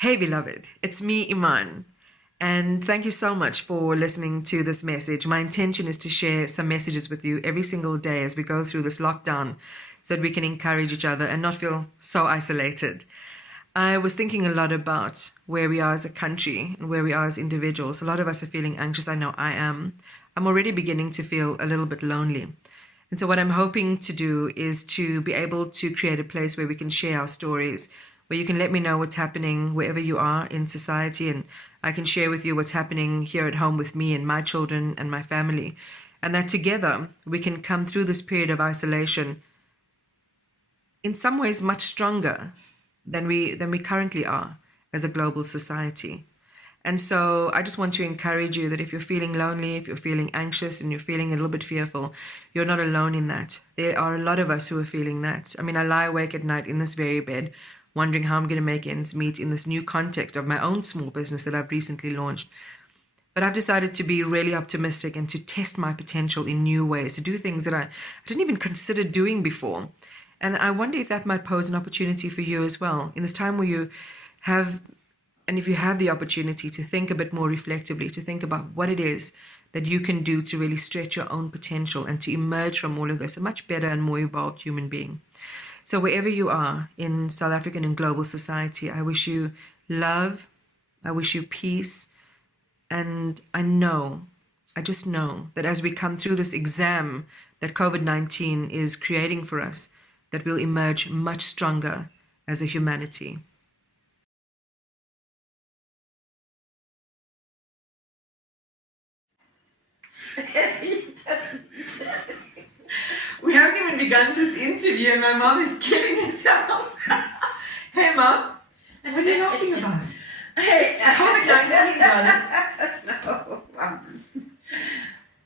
Hey, beloved, it's me, Iman, and thank you so much for listening to this message. My intention is to share some messages with you every single day as we go through this lockdown so that we can encourage each other and not feel so isolated. I was thinking a lot about where we are as a country and where we are as individuals. A lot of us are feeling anxious. I know I am. I'm already beginning to feel a little bit lonely. And so what I'm hoping to do is to be able to create a place where we can share our stories, where you can let me know what's happening wherever you are in society, and I can share with you what's happening here at home with me and my children and my family. And that together we can come through this period of isolation in some ways much stronger than we currently are as a global society. And so I just want to encourage you that if you're feeling lonely, if you're feeling anxious and you're feeling a little bit fearful, you're not alone in that. There are a lot of us who are feeling that. I mean, I lie awake at night in this very bed, wondering how I'm going to make ends meet in this new context of my own small business that I've recently launched. But I've decided to be really optimistic and to test my potential in new ways, to do things that I didn't even consider doing before. And I wonder if that might pose an opportunity for you as well, in this time where you have, and if you have the opportunity to think a bit more reflectively, to think about what it is that you can do to really stretch your own potential and to emerge from all of this a much better and more evolved human being. So wherever you are in South African and global society, I wish you love, I wish you peace, and I just know that as we come through this exam that COVID-19 is creating for us, that we'll emerge much stronger as a humanity. We haven't even begun this interview and my mom is killing herself. Hey, Mom, what are you laughing about? It's COVID-19, darling. No,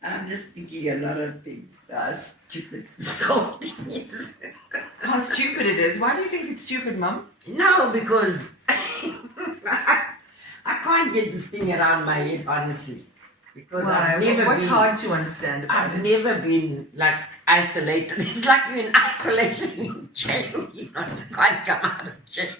I'm just thinking a lot of things are stupid. So things. How stupid it is. Why do you think it's stupid, Mom? No, because I can't get this thing around my head, honestly. Because Why? What's hard to understand about I've it? never been like isolated. It's like you're in isolation in jail. You can't come out of jail.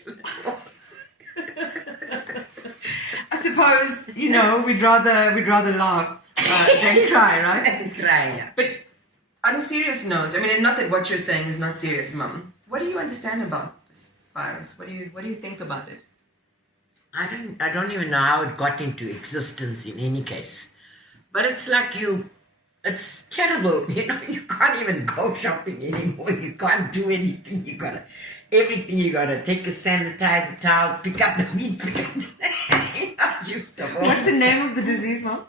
I suppose, we'd rather laugh than cry, right? And cry, yeah. But on a serious note, I mean, and not that what you're saying is not serious, Mum. What do you understand about this virus? What do you think about it? I don't even know how it got into existence in any case. But it's like it's terrible. You can't even go shopping anymore. You can't do anything. You gotta take a sanitizer towel, pick up the meat, pick up the What's the name of the disease, Mom?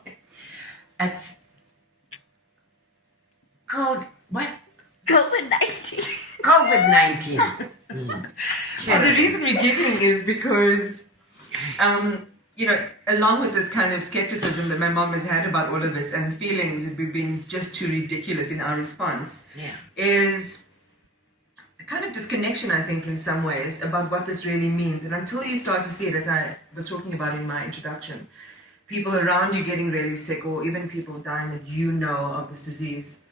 It's COVID-19. COVID-19. Well, the reason we're giggling is because, along with this kind of skepticism that my mom has had about all of this and feelings that we've been just too ridiculous in our response, is a kind of disconnection, I think, in some ways, about what this really means. And until you start to see it, as I was talking about in my introduction, people around you getting really sick or even people dying that of this disease,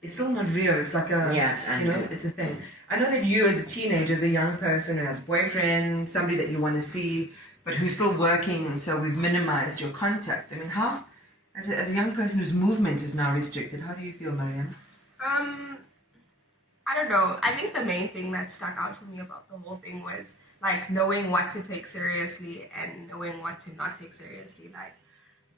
it's still not real. It's like it's a thing. I know that you as a teenager, as a young person who has a boyfriend, somebody that you want to see, but who's still working, and so we've minimized your contact. I mean, how, as a young person whose movement is now restricted, how do you feel, Maryam? I don't know. I think the main thing that stuck out for me about the whole thing was like knowing what to take seriously and knowing what to not take seriously. Like,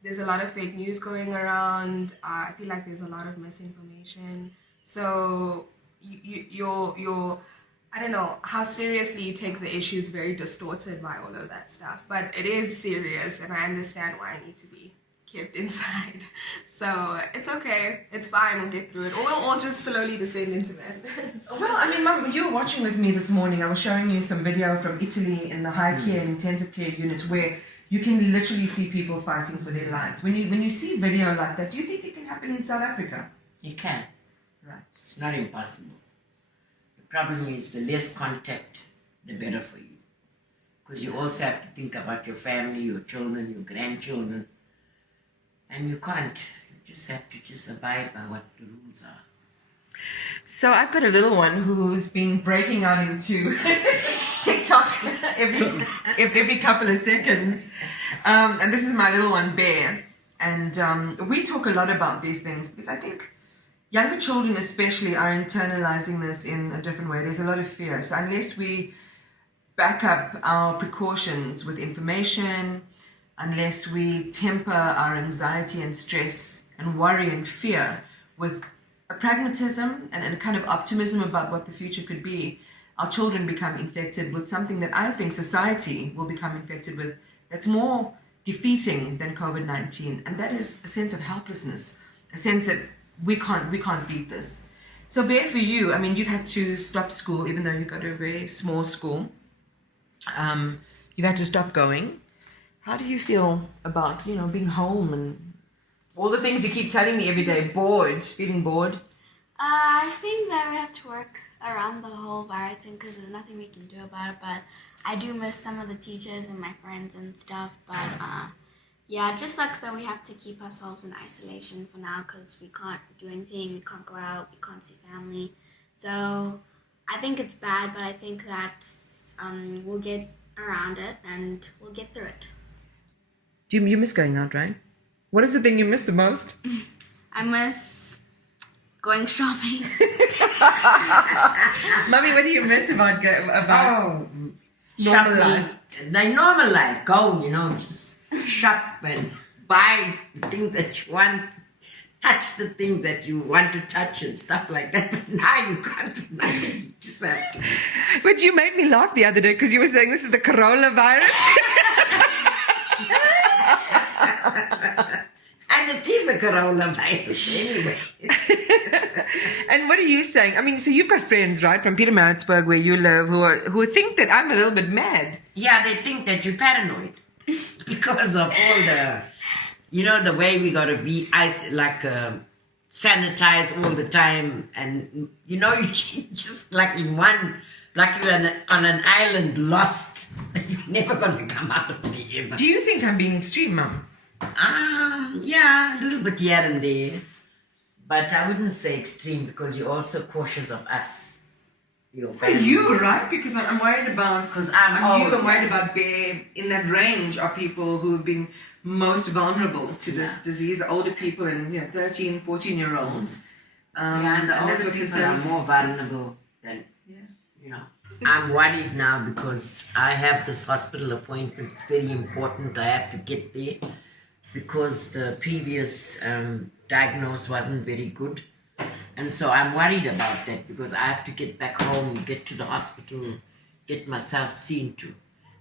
there's a lot of fake news going around. I feel like there's a lot of misinformation. So you're I don't know how seriously you take the issue is very distorted by all of that stuff. But it is serious, and I understand why I need to be kept inside. So it's okay. It's fine. We'll get through it. Or we'll all just slowly descend into that. Well, I mean, Mum, you were watching with me this morning. I was showing you some video from Italy in the high care and intensive care units where you can literally see people fighting for their lives. When you see video like that, do you think it can happen in South Africa? You can. Right. It's not impossible. The problem is the less contact, the better for you. Because you also have to think about your family, your children, your grandchildren. And you can't. You just have to abide by what the rules are. So I've got a little one who's been breaking out into TikTok every couple of seconds. And this is my little one, Bear. And we talk a lot about these things because I think younger children especially are internalizing this in a different way. There's a lot of fear. So unless we back up our precautions with information, unless we temper our anxiety and stress and worry and fear with a pragmatism and a kind of optimism about what the future could be, our children become infected with something that I think society will become infected with that's more defeating than COVID-19, and that is a sense of helplessness, a sense that we can't beat this. So Bear, for you, I mean, you've had to stop school, even though you go to a very small school. You've had to stop going. How do you feel about, being home and all the things you keep telling me every day? Feeling bored? I think that we have to work around the whole virus thing because there's nothing we can do about it, but I do miss some of the teachers and my friends and stuff, but yeah, it just sucks that we have to keep ourselves in isolation for now because we can't do anything, we can't go out, we can't see family. So I think it's bad, but I think that we'll get around it and we'll get through it. You miss going out, right? What is the thing you miss the most? I miss going shopping. Mommy, what do you miss about normal shopping, life? The normal life, go, just shop and buy the things that you want, touch the things that you want to touch and stuff like that. But now you can't do nothing. You just have to. But you made me laugh the other day because you were saying this is the coronavirus. And it is a coronavirus anyway. And what are you saying? I mean, so you've got friends, right, from Pietermaritzburg where you live who think that I'm a little bit mad. Yeah, they think that you're paranoid because of all the, the way we got to be sanitize all the time. And, you just like you're on an island lost. You're never going to come out of there ever. Do you think I'm being extreme, Mum? Yeah, a little bit here and there. But I wouldn't say extreme because you're also cautious of us, your family. You, right? Because I'm worried about... Because I'm worried about Bear in that range of people who have been most vulnerable to this disease, the older people and 13, 14-year-olds. And the older people are more vulnerable than, I'm worried now because I have this hospital appointment. It's very important. I have to get there because the previous diagnosis wasn't very good. And so I'm worried about that because I have to get back home, get to the hospital, get myself seen to.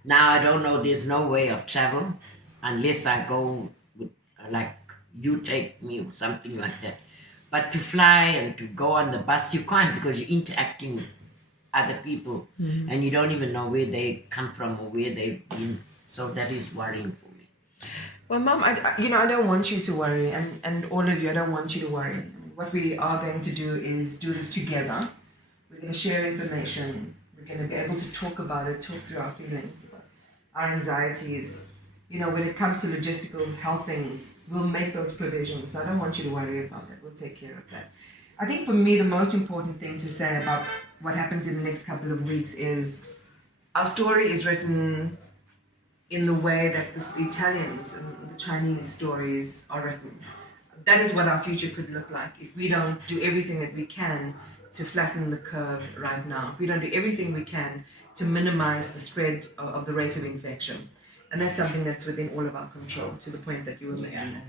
Now I don't know, there's no way of travel unless I go with, like you take me or something like that. But to fly and to go on the bus, you can't because you're interacting with other people and you don't even know where they come from or where they've been. So that is worrying for me. Well, Mum, I don't want you to worry, and all of you, I don't want you to worry. What we are going to do is do this together. We're going to share information. We're going to be able to talk about it, talk through our feelings, our anxieties. When it comes to logistical health things, we'll make those provisions. So I don't want you to worry about that. We'll take care of that. I think for me, the most important thing to say about what happens in the next couple of weeks is our story is written in the way that the Italians and the Chinese stories are written. That is what our future could look like if we don't do everything that we can to flatten the curve right now. If we don't do everything we can to minimize the spread of the rate of infection. And that's something that's within all of our control, to the point that you were making.